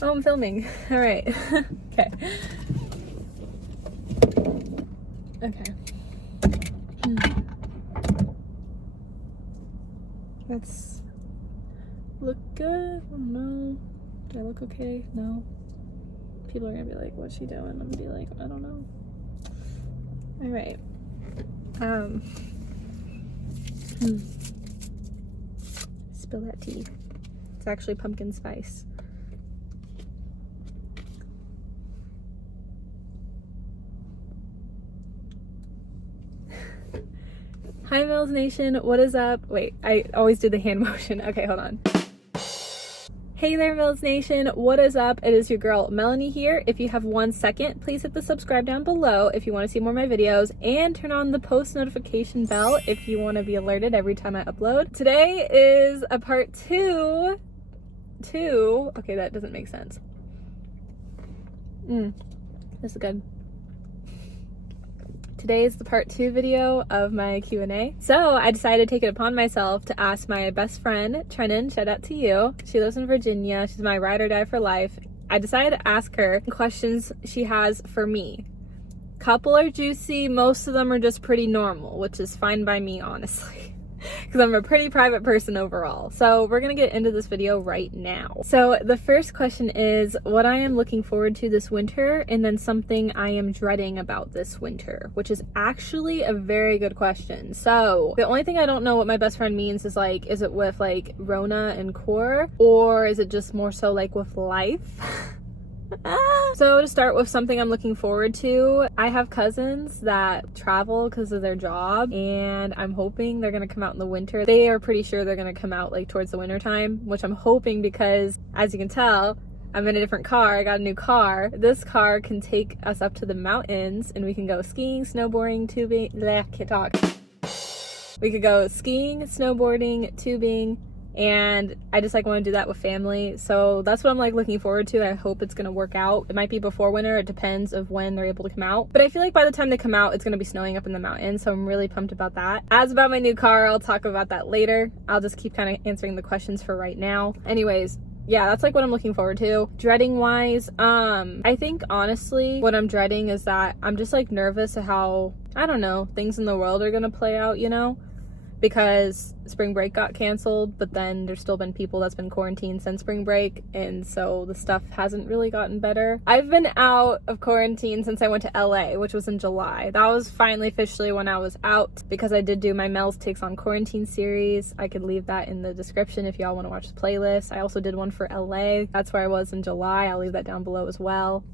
Oh, I'm filming. All right. Okay. Okay. Let's look good. I don't know. Do I look okay? No. People are gonna be like, what's she doing? I'm gonna be like, I don't know. All right. Spill that tea. It's actually pumpkin spice. Hi Mels Nation, what is up? Wait, I always do the hand motion. Okay, hold on. Hey there Mels Nation, what is up? It is your girl Melanie here. If you have 1 second, please hit the subscribe down below if you want to see more of my videos, and turn on the post notification bell if you want to be alerted every time I upload. Today is a part two. Okay, that doesn't make sense. This is good. Today is the part 2 video of my Q&A. So I decided to take it upon myself to ask my best friend, Trennan, shout out to you. She lives in Virginia. She's my ride or die for life. I decided to ask her questions she has for me. Couple are juicy, most of them are just pretty normal, which is fine by me, honestly. Because I'm a pretty private person overall. So we're gonna get into this video right now. So the first question is what I am looking forward to this winter, and then something I am dreading about this winter, which is actually a very good question. So the only thing I don't know what my best friend means is like, is it with like Rona and core, or is it just more so like with life? So to start with something I'm looking forward to, I have cousins that travel because of their job, and I'm hoping they're going to come out in the winter. They are pretty sure they're going to come out like towards the winter time, which I'm hoping because, as you can tell, I'm in a different car. I got a new car. This car can take us up to the mountains and we can go skiing, snowboarding, tubing, can't talk. We could go skiing, snowboarding, tubing, and I just like want to do that with family. So that's what I'm like looking forward to. I hope it's gonna work out. It might be before winter, it depends of when they're able to come out, but I feel like by the time they come out it's gonna be snowing up in the mountains, so I'm really pumped about that. As about my new car, I'll talk about that later. I'll just keep kind of answering the questions for right now. Anyways, yeah, that's like what I'm looking forward to. Dreading wise, I think honestly what I'm dreading is that I'm just like nervous of how, I don't know, things in the world are gonna play out, you know? Because spring break got canceled, but then there's still been people that's been quarantined since spring break, and so the stuff hasn't really gotten better. I've been out of quarantine since I went to LA, which was in July. That was finally officially when I was out, because I did do my Mels Takes on Quarantine series. I could leave that in the description if y'all want to watch the playlist. I also did one for LA. That's where I was in July. I'll leave that down below as well.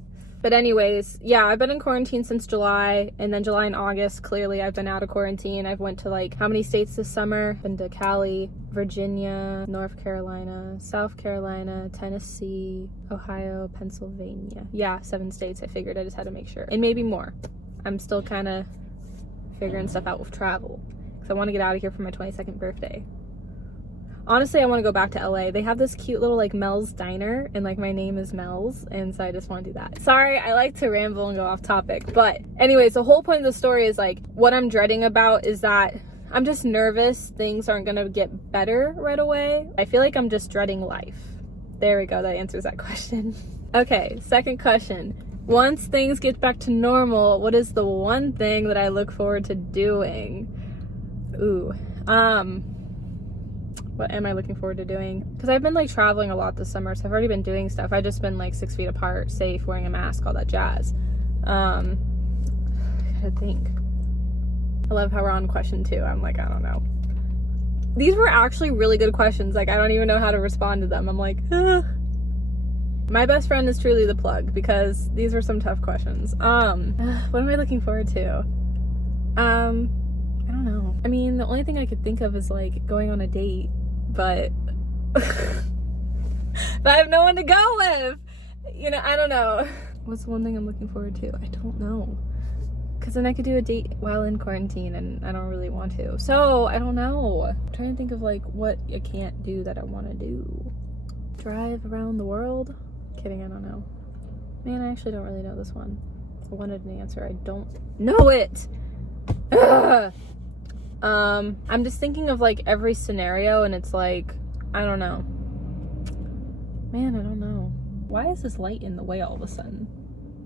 But anyways, yeah, I've been in quarantine since July, and then July and August, clearly I've been out of quarantine. I've went to like, how many states this summer? Been to Cali, Virginia, North Carolina, South Carolina, Tennessee, Ohio, Pennsylvania. Yeah, 7 states. I figured I just had to make sure. And maybe more. I'm still kind of figuring stuff out with travel, because I want to get out of here for my 22nd birthday. Honestly, I want to go back to LA. They have this cute little like Mel's diner, and like my name is Mels, and so I just want to do that. Sorry, I like to ramble and go off topic, but anyways, the whole point of the story is like what I'm dreading about is that I'm just nervous things aren't gonna get better right away. I feel like I'm just dreading life. There we go, that answers that question. Okay, second question. Once things get back to normal, what is the one thing that I look forward to doing? What am I looking forward to doing? Because I've been like traveling a lot this summer, so I've already been doing stuff. I've just been like 6 feet apart, safe, wearing a mask, all that jazz. I gotta think. I love how we're on question 2. I'm like, I don't know. These were actually really good questions. Like, I don't even know how to respond to them. I'm like, ugh. My best friend is truly the plug, because these were some tough questions. What am I looking forward to? I don't know. I mean, the only thing I could think of is like going on a date, but but I have no one to go with. You know, I don't know. What's the one thing I'm looking forward to? I don't know. Because then I could do a date while in quarantine, and I don't really want to. So, I don't know. I'm trying to think of like what I can't do that I want to do. Drive around the world? Kidding, I don't know. Man, I actually don't really know this one. I wanted an answer. I don't know it. Ugh. I'm just thinking of like every scenario, and it's like, I don't know. Man, I don't know. Why is this light in the way all of a sudden?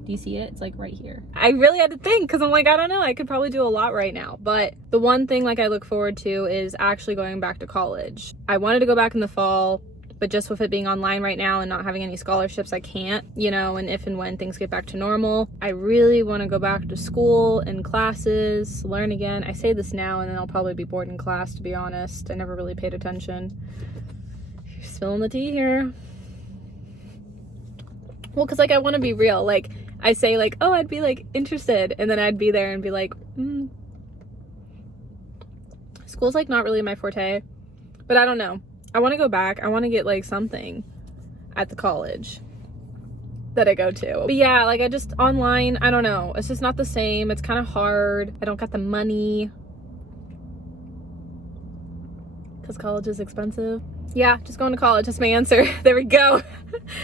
Do you see it? It's like right here. I really had to think because I'm like, I don't know. I could probably do a lot right now. But the one thing like I look forward to is actually going back to college. I wanted to go back in the fall, but just with it being online right now and not having any scholarships, I can't, you know, and if and when things get back to normal, I really want to go back to school and classes, learn again. I say this now and then I'll probably be bored in class, to be honest. I never really paid attention. You're spilling the tea here. Well, because like I want to be real. Like I say like, oh, I'd be like interested, and then I'd be there and be like, school's like not really my forte, but I don't know. I want to go back. I want to get like something at the college that I go to. But yeah, like I just online, I don't know. It's just not the same. It's kind of hard. I don't got the money because college is expensive. Yeah, just going to college. That's my answer. There we go.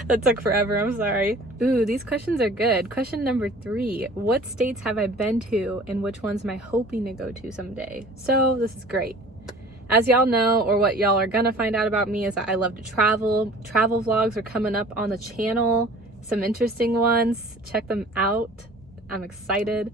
That took forever. I'm sorry. Ooh, these questions are good. Question number 3. What states have I been to and which ones am I hoping to go to someday? So this is great. As y'all know, or what y'all are gonna find out about me, is that I love to travel. Travel vlogs are coming up on the channel. Some interesting ones. Check them out. I'm excited.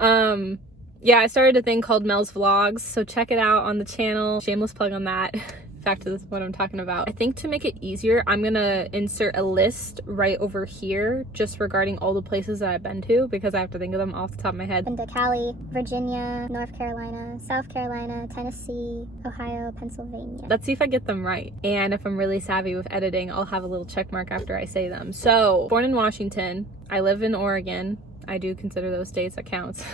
Yeah, I started a thing called Mels Vlogs, so check it out on the channel. Shameless plug on that. Back to what I'm talking about. I think to make it easier, I'm gonna insert a list right over here just regarding all the places that I've been to, because I have to think of them off the top of my head. Been to Cali, Virginia, North Carolina, South Carolina, Tennessee, Ohio, Pennsylvania. Let's see if I get them right. And if I'm really savvy with editing, I'll have a little check mark after I say them. So, born in Washington, I live in Oregon. I do consider those states, that counts.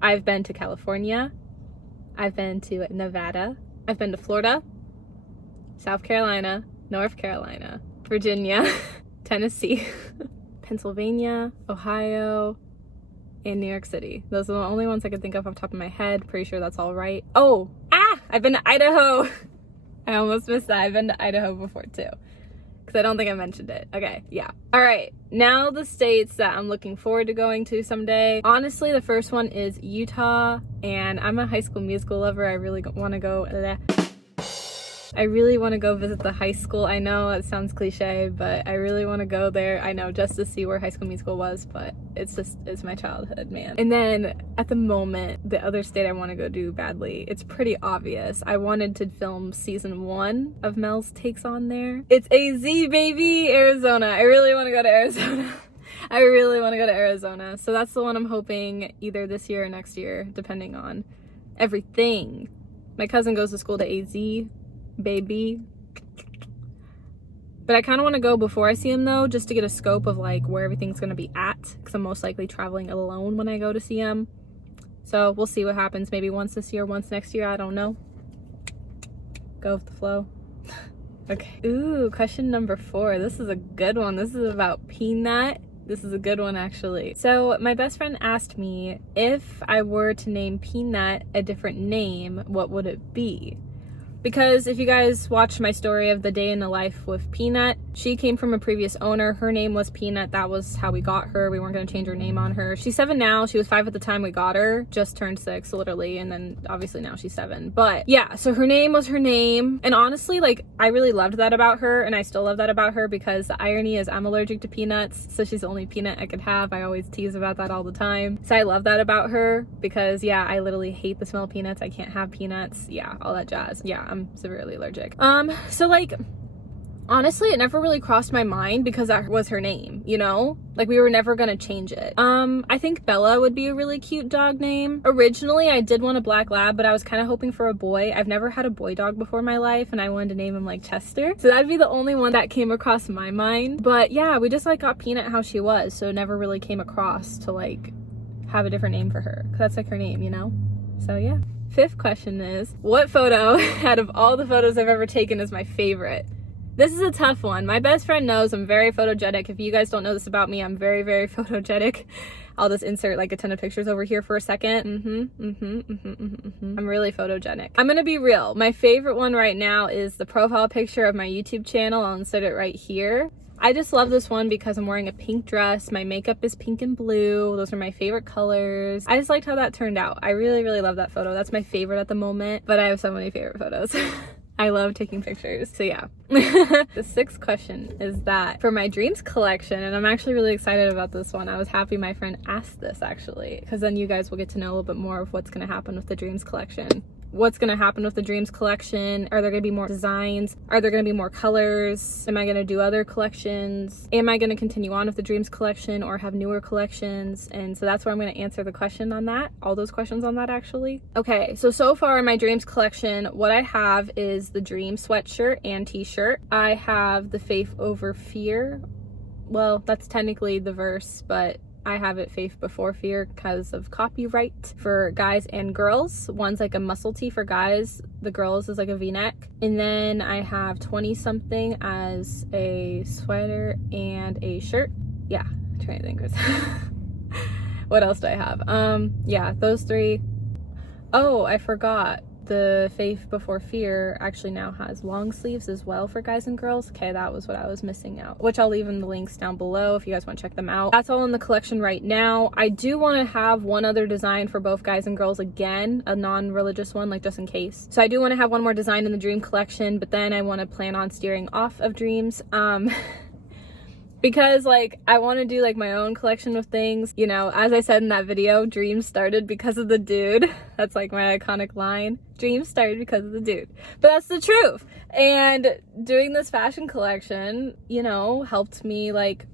I've been to California. I've been to Nevada. I've been to Florida, South Carolina, North Carolina, Virginia, Tennessee, Pennsylvania, Ohio, and New York City. Those are the only ones I could think of off the top of my head. Pretty sure that's all right. Oh, I've been to Idaho. I almost missed that. I've been to Idaho before too, because I don't think I mentioned it. Okay, yeah. All right, now the states that I'm looking forward to going to someday. Honestly, the first one is Utah, and I'm a High School Musical lover. I really want to go visit the high school. I know it sounds cliche, but I really want to go there. I know, just to see where High School Musical was, but it's my childhood, man. And then at the moment, the other state I want to go to badly, it's pretty obvious. I wanted to film season 1 of Mels Takes on there. It's AZ, baby, Arizona. I really want to go to Arizona. I really want to go to Arizona. So that's the one I'm hoping either this year or next year, depending on everything. My cousin goes to school to AZ, baby. But I kind of want to go before I see him though, just to get a scope of like where everything's going to be at, because I'm most likely traveling alone when I go to see him. So we'll see what happens. Maybe once this year, once next year, I don't know. Go with the flow. Okay. Ooh, question number 4. This is a good one. This is about Peanut. This is a good one, actually. So my best friend asked me if I were to name Peanut a different name, what would it be? Because if you guys watched my story of the day in the life with Peanut, she came from a previous owner. Her name was Peanut. That was how we got her. We weren't going to change her name on her. She's 7 now. She was 5 at the time we got her. Just turned 6, literally. And then obviously now she's 7. But yeah, so her name was her name. And honestly, like, I really loved that about her. And I still love that about her, because the irony is I'm allergic to peanuts. So she's the only peanut I could have. I always tease about that all the time. So I love that about her, because yeah, I literally hate the smell of peanuts. I can't have peanuts. Yeah, all that jazz. Yeah, I'm severely allergic. So like, honestly, it never really crossed my mind, because that was her name, you know? Like, we were never gonna change it. I think Bella would be a really cute dog name. Originally, I did want a black lab, but I was kind of hoping for a boy. I've never had a boy dog before in my life, and I wanted to name him like Chester. So that'd be the only one that came across my mind. But yeah, we just like got Peanut how she was, so it never really came across to like have a different name for her, because that's like her name, you know? So yeah. 5th question is, what photo out of all the photos I've ever taken is my favorite? This is a tough one. My best friend knows I'm very photogenic. If you guys don't know this about me, I'm very, very photogenic. I'll just insert like a ton of pictures over here for a second. I'm really photogenic. I'm gonna be real. My favorite one right now is the profile picture of my YouTube channel. I'll insert it right here. I just love this one because I'm wearing a pink dress. My makeup is pink and blue. Those are my favorite colors. I just liked how that turned out. I really, really love that photo. That's my favorite at the moment, but I have so many favorite photos. I love taking pictures. So yeah. The sixth question is that for my dreams collection, and I'm actually really excited about this one. I was happy my friend asked this actually, because then you guys will get to know a little bit more of what's going to happen with the dreams collection. What's going to happen with the dreams collection? Are there going to be more designs? Are there going to be more colors? Am I going to do other collections? Am I going to continue on with the dreams collection or have newer collections? And so that's where I'm going to answer the question on that, all those questions on that actually. Okay, so far in my dreams collection, what I have is the dream sweatshirt and t-shirt. I have the Faith Over Fear. Well, that's technically the verse, but I have it Faith Before Fear because of copyright for guys and girls. One's like a muscle tee for guys, the girls is like a v-neck. And then I have 20 something as a sweater and a shirt. Yeah, I'm trying to think. What else do I have? Yeah, those three. Oh, I forgot. The Faith Before Fear actually now has long sleeves as well for guys and girls. Okay, that was what I was missing out, which I'll leave in the links down below if you guys want to check them out. That's all in the collection right now. I do want to have one other design for both guys and girls again, a non-religious one, like just in case. So I do want to have one more design in the dream collection, but then I want to plan on steering off of dreams. Because like I want to do like my own collection of things, you know, as I said in that video, dreams started because of the dude. That's like my iconic line. Dreams started because of the dude, but that's the truth. And doing this fashion collection, you know, helped me like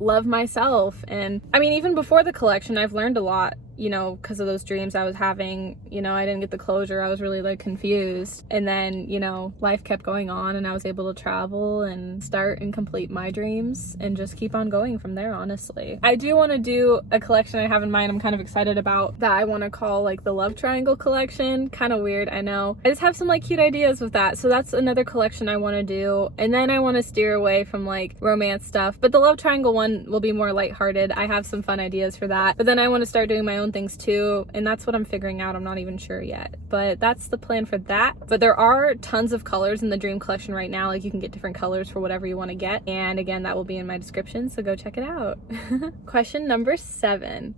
love myself. And I mean, even before the collection, I've learned a lot, you know, because of those dreams I was having. You know, I didn't get the closure. I was really like confused. And then, you know, life kept going on and I was able to travel and start and complete my dreams and just keep on going from there, honestly. I do want to do a collection I have in mind I'm kind of excited about that I want to call like the Love Triangle collection. Kind of weird, I know. I just have some like cute ideas with that. So that's another collection I want to do. And then I want to steer away from like romance stuff. But the Love Triangle one will be more lighthearted. I have some fun ideas for that. But then I want to start doing my own things too, and that's what I'm figuring out. I'm not even sure yet, but that's the plan for that. But there are tons of colors in the dream collection right now. Like you can get different colors for whatever you want to get, and again, that will be in my description, so go check it out. Question number 7.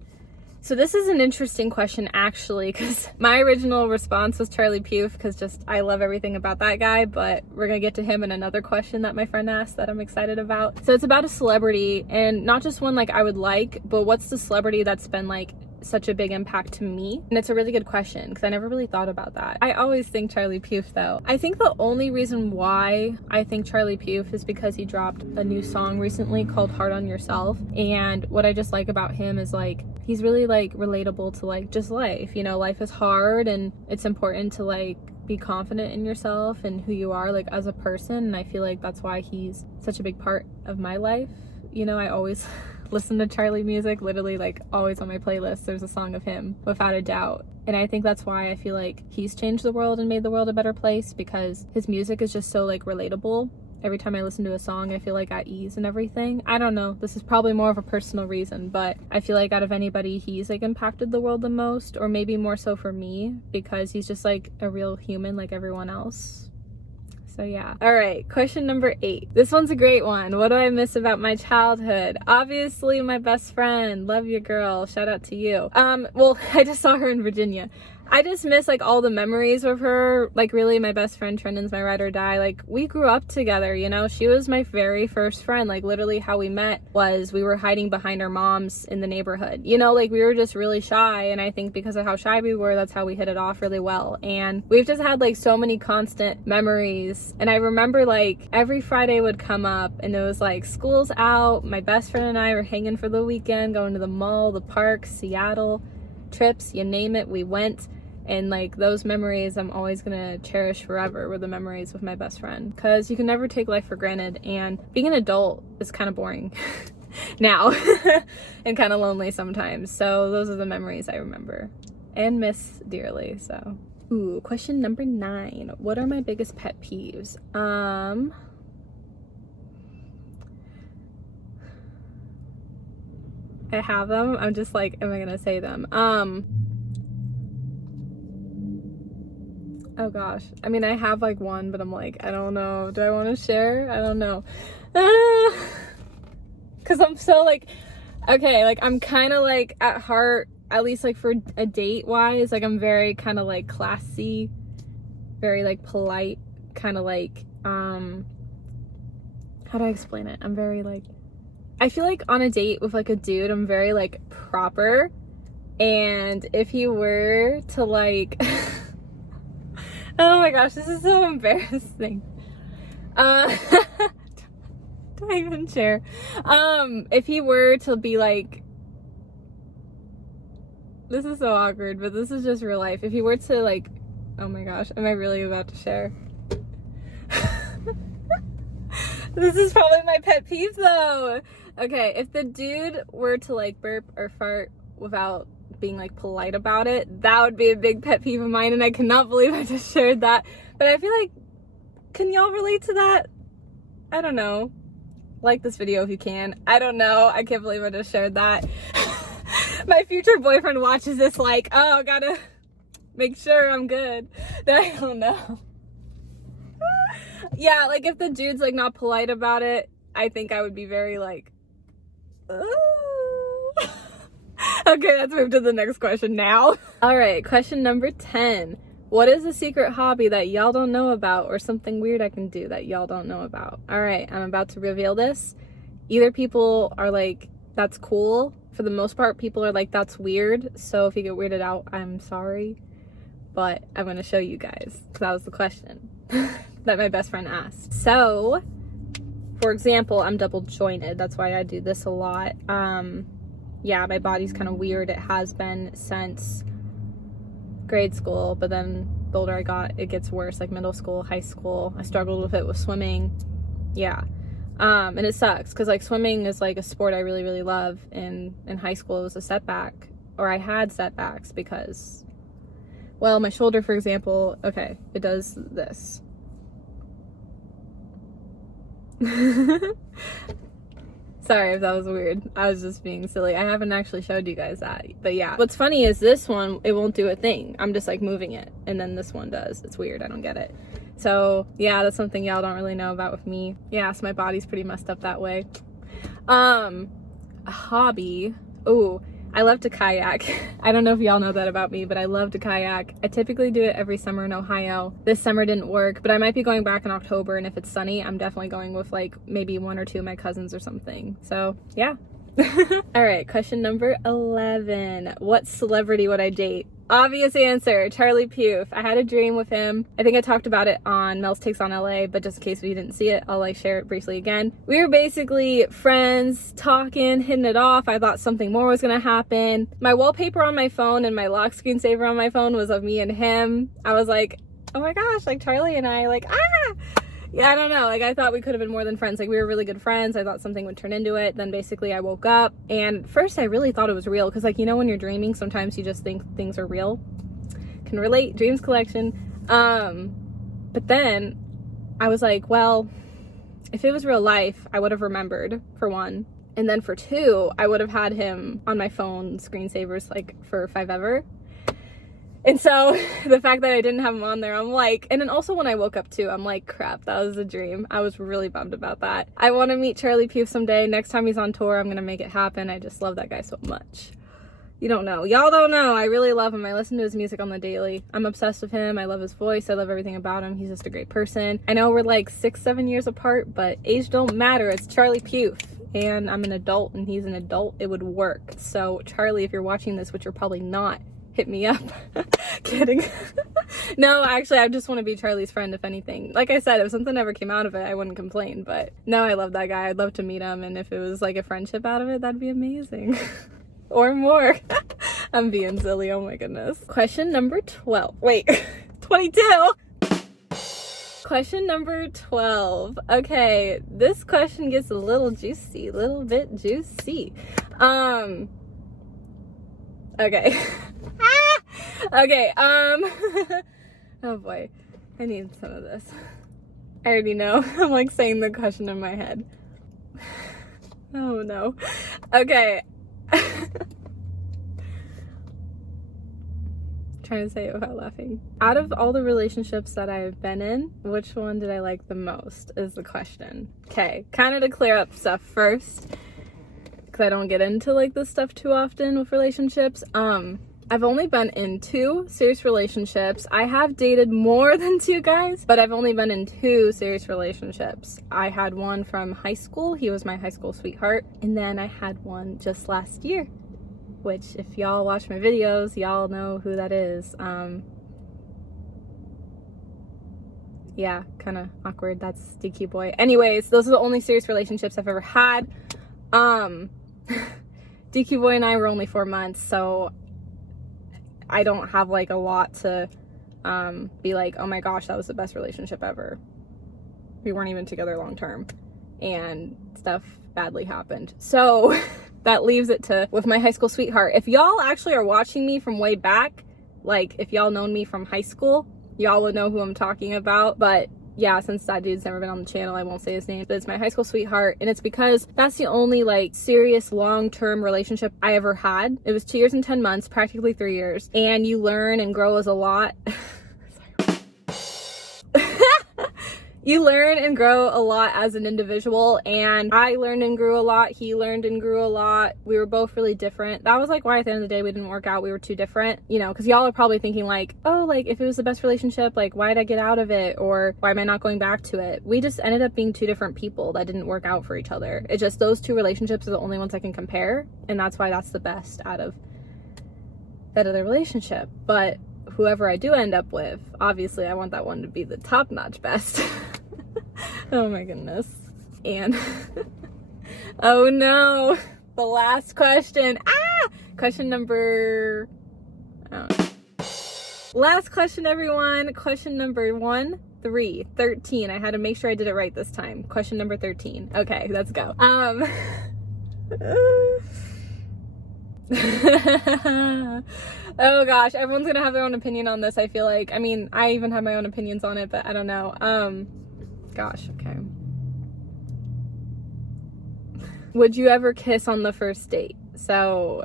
So this is an interesting question actually, because my original response was Charlie Puth, because just I love everything about that guy, but we're gonna get to him in another question that my friend asked that I'm excited about. So it's about a celebrity, and not just one like I would like, but what's the celebrity that's been like such a big impact to me? And it's a really good question because I never really thought about that. I always think Charlie Puth though. I think the only reason why I think Charlie Puth is because he dropped a new song recently called Hard on Yourself, and what I just like about him is like he's really like relatable to like just life. You know, life is hard and it's important to like be confident in yourself and who you are like as a person, and I feel like that's why he's such a big part of my life. You know, I always listen to Charlie music, literally like always on my playlist there's a song of him, without a doubt. And I think that's why I feel like he's changed the world and made the world a better place, because his music is just so like relatable. Every time I listen to a song I feel like at ease and everything. I don't know, this is probably more of a personal reason, but I feel like out of anybody he's like impacted the world the most, or maybe more so for me because he's just like a real human like everyone else. So yeah. All right, question number 8. This one's a great one. What do I miss about my childhood? Obviously my best friend. Love you, girl. Shout out to you. Well, I just saw her in Virginia. I just miss like all the memories of her. Like really, my best friend Trendon's my ride or die. Like we grew up together, you know. She was my very first friend. Like literally how we met was we were hiding behind our moms in the neighborhood. You know, like we were just really shy, and I think because of how shy we were, that's how we hit it off really well. And we've just had like so many constant memories. And I remember like every Friday would come up and it was like school's out, my best friend and I were hanging for the weekend, going to the mall, the park, Seattle, trips, you name it, we went. And like those memories I'm always gonna cherish forever were the memories with my best friend, because you can never take life for granted, and being an adult is kind of boring now and kind of lonely sometimes. So those are the memories I remember and miss dearly. So ooh, question number 9. What are my biggest pet peeves? I have them. I'm just like, am I gonna say them? Oh gosh. I mean, I have like one, but I'm like, I don't know. Do I want to share? I don't know. Cause I'm so like, okay, like I'm kind of like at heart, at least like for a date wise, like I'm very kind of like classy, very like polite, kind of like, how do I explain it? I'm very like, I feel like on a date with like a dude, I'm very like proper. And if he were to like, oh my gosh, this is so embarrassing. Do I even share? If he were to be like, this is so awkward, but this is just real life. If he were to like, oh my gosh, am I really about to share? This is probably my pet peeve though. Okay, if the dude were to like burp or fart without being like polite about it, that would be a big pet peeve of mine, and I cannot believe I just shared that. But I feel like, can y'all relate to that? I don't know. Like this video if you can. I don't know. I can't believe I just shared that. My future boyfriend watches this like, oh, gotta make sure I'm good. I don't know. Yeah, like if the dude's like not polite about it, I think I would be very like, ooh. Okay, let's move to the next question now. All right, question number 10. What is a secret hobby that y'all don't know about, or something weird I can do that y'all don't know about? All right, I'm about to reveal this. Either people are like, that's cool. For the most part, people are like, that's weird. So if you get weirded out, I'm sorry. But I'm going to show you guys, because that was the question that my best friend asked. So, for example, I'm double jointed. That's why I do this a lot. Yeah, my body's kind of weird. It has been since grade school, but then the older I got, it gets worse, like middle school, high school. I struggled with it with swimming. Yeah. And it sucks because like swimming is like a sport I really, really love. And in high school, it was a setback, or I had setbacks because, well, my shoulder, for example, okay, it does this. Sorry if that was weird. I was just being silly. I haven't actually showed you guys that. But yeah. What's funny is this one, it won't do a thing. I'm just like moving it. And then this one does. It's weird. I don't get it. So yeah, that's something y'all don't really know about with me. Yeah, so my body's pretty messed up that way. A hobby. Ooh, I love to kayak. I don't know if y'all know that about me, but I love to kayak. I typically do it every summer in Ohio. This summer didn't work, but I might be going back in October, and if it's sunny, I'm definitely going with like maybe 1 or 2 of my cousins or something. So yeah. All right, question number 11. What celebrity would I date? Obvious answer, Charlie Puth. I had a dream with him. I think I talked about it on Mels Takes on LA, but just in case we didn't see it, I'll like share it briefly again. We were basically friends, talking, hitting it off. I thought something more was gonna happen. My wallpaper on my phone and my lock screensaver on my phone was of me and him. I was like, oh my gosh, like Charlie and I, like, ah! Yeah, I don't know. Like, I thought we could have been more than friends. Like, we were really good friends. I thought something would turn into it. Then basically I woke up, and first I really thought it was real. Because, like, you know, when you're dreaming, sometimes you just think things are real. Can relate. Dreams collection. But then I was like, well, if it was real life, I would have remembered, for one. And then for two, I would have had him on my phone screensavers, like, for forever. And so the fact that I didn't have him on there, I'm like, and then also when I woke up too, I'm like, crap, that was a dream. I was really bummed about that. I want to meet Charlie Puth someday. Next time he's on tour, I'm going to make it happen. I just love that guy so much. You don't know. Y'all don't know. I really love him. I listen to his music on the daily. I'm obsessed with him. I love his voice. I love everything about him. He's just a great person. I know we're like 6-7 years apart, but age don't matter. It's Charlie Puth. And I'm an adult and he's an adult. It would work. So Charlie, if you're watching this, which you're probably not, hit me up. Kidding. No, actually, I just want to be Charlie's friend, if anything. Like I said, if something ever came out of it, I wouldn't complain. But no, I love that guy. I'd love to meet him. And if it was like a friendship out of it, that'd be amazing. Or more. I'm being silly. Oh my goodness. Question number 12. Wait, 22. Question number 12. Okay, this question gets a little juicy, little bit juicy. Okay. Okay, oh boy, I need some of this. I already know. I'm like saying the question in my head. Oh no. Okay. Trying to say it without laughing. Out of all the relationships that I've been in, which one did I like the most is the question. Okay, kind of to clear up stuff first, because I don't get into like this stuff too often with relationships. I've only been in 2 serious relationships. I have dated more than 2 guys, but I've only been in 2 serious relationships. I had one from high school. He was my high school sweetheart. And then I had one just last year, which if y'all watch my videos, y'all know who that is. Yeah, kind of awkward. That's DQ boy. Anyways, those are the only serious relationships I've ever had. DQ boy and I were only 4 months, so I don't have like a lot to be like, oh my gosh, that was the best relationship ever. We weren't even together long term, and stuff badly happened. So that leaves it to with my high school sweetheart. If y'all actually are watching me from way back, like if y'all known me from high school, y'all would know who I'm talking about. But yeah, since that dude's never been on the channel, I won't say his name, but it's my high school sweetheart, and it's because that's the only like serious long-term relationship I ever had. It was 2 years and 10 months, practically 3 years, and you learn and grow as a lot. You learn and grow a lot as an individual, and I learned and grew a lot. He learned and grew a lot. We were both really different. That was like why at the end of the day we didn't work out. We were too different, you know, because y'all are probably thinking like, oh, like if it was the best relationship, like why did I get out of it, or why am I not going back to it? We just ended up being 2 different people that didn't work out for each other. It's just those 2 relationships are the only ones I can compare, and that's why that's the best out of that other relationship. But whoever I do end up with, obviously I want that one to be the top-notch best. Oh my goodness. And oh no, the last question. Question number, last question, everyone. Question number 13. I had to make sure I did it right this time. Question number 13. Okay, let's go. Oh gosh, everyone's gonna have their own opinion on this, I feel like. I mean, I even have my own opinions on it, but I don't know. Gosh, okay. Would you ever kiss on the first date? So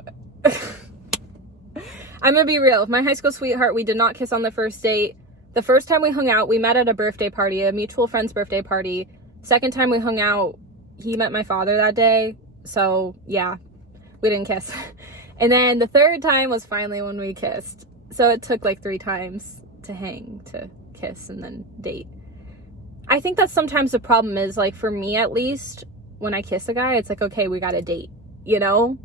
I'm gonna be real. With my high school sweetheart, we did not kiss on the first date. The first time we hung out, we met at a birthday party, a mutual friend's birthday party. Second time we hung out, he met my father that day. So yeah, we didn't kiss. And then the third time was finally when we kissed. So it took like 3 times to hang, to kiss, and then date. I think that's sometimes the problem is, like, for me at least, when I kiss a guy, it's like, okay, we got a date, you know?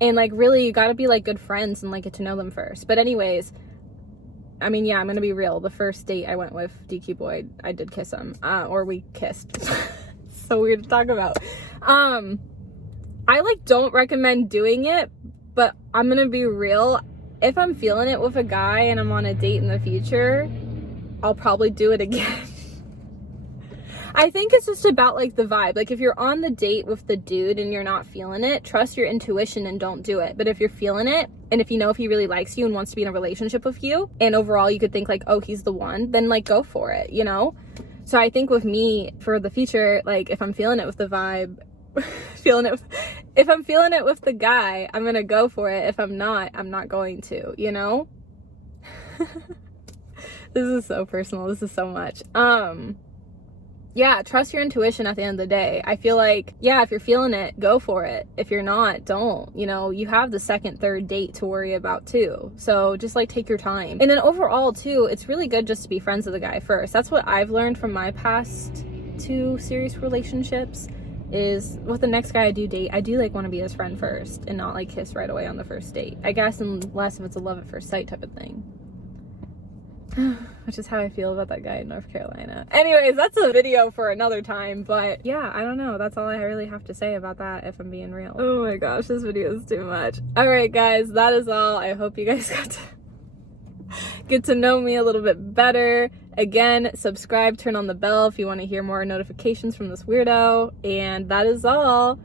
And like, really, you gotta be like good friends and like get to know them first. But anyways, I mean, yeah, I'm gonna be real. The first date I went with DQ boy, I did kiss him, or we kissed. So weird to talk about. I like don't recommend doing it, but I'm gonna be real. If I'm feeling it with a guy and I'm on a date in the future, I'll probably do it again. I think it's just about like the vibe. Like if you're on the date with the dude and you're not feeling it, trust your intuition and don't do it. But if you're feeling it, and if you know if he really likes you and wants to be in a relationship with you, and overall you could think like, oh, he's the one, then like go for it, you know? So I think with me for the future, like if I'm feeling it with the vibe, if I'm feeling it with the guy, I'm gonna go for it. If I'm not, I'm not going to, you know? This is so personal. This is so much. Yeah, trust your intuition at the end of the day. I feel like, yeah, if you're feeling it, go for it. If you're not, don't. You know, you have the second, third date to worry about too. So just like take your time. And then overall too, it's really good just to be friends with the guy first. That's what I've learned from my past 2 serious relationships, is with the next guy I do date, I do like want to be his friend first and not like kiss right away on the first date. I guess unless if it's a love at first sight type of thing. Which is how I feel about that guy in North Carolina. Anyways, that's a video for another time, but yeah, I don't know. That's all I really have to say about that, if I'm being real. Oh my gosh, this video is too much. All right, guys, that is all. I hope you guys got to get to know me a little bit better. Again, subscribe, turn on the bell if you want to hear more notifications from this weirdo, and that is all.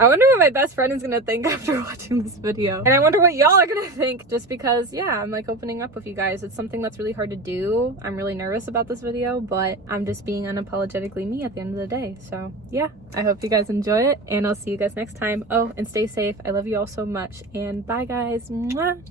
I wonder what my best friend is gonna think after watching this video. And I wonder what y'all are gonna think, just because, yeah, I'm like opening up with you guys. It's something that's really hard to do. I'm really nervous about this video, but I'm just being unapologetically me at the end of the day. So yeah, I hope you guys enjoy it, and I'll see you guys next time. Oh, and stay safe. I love you all so much, and bye guys. Mwah.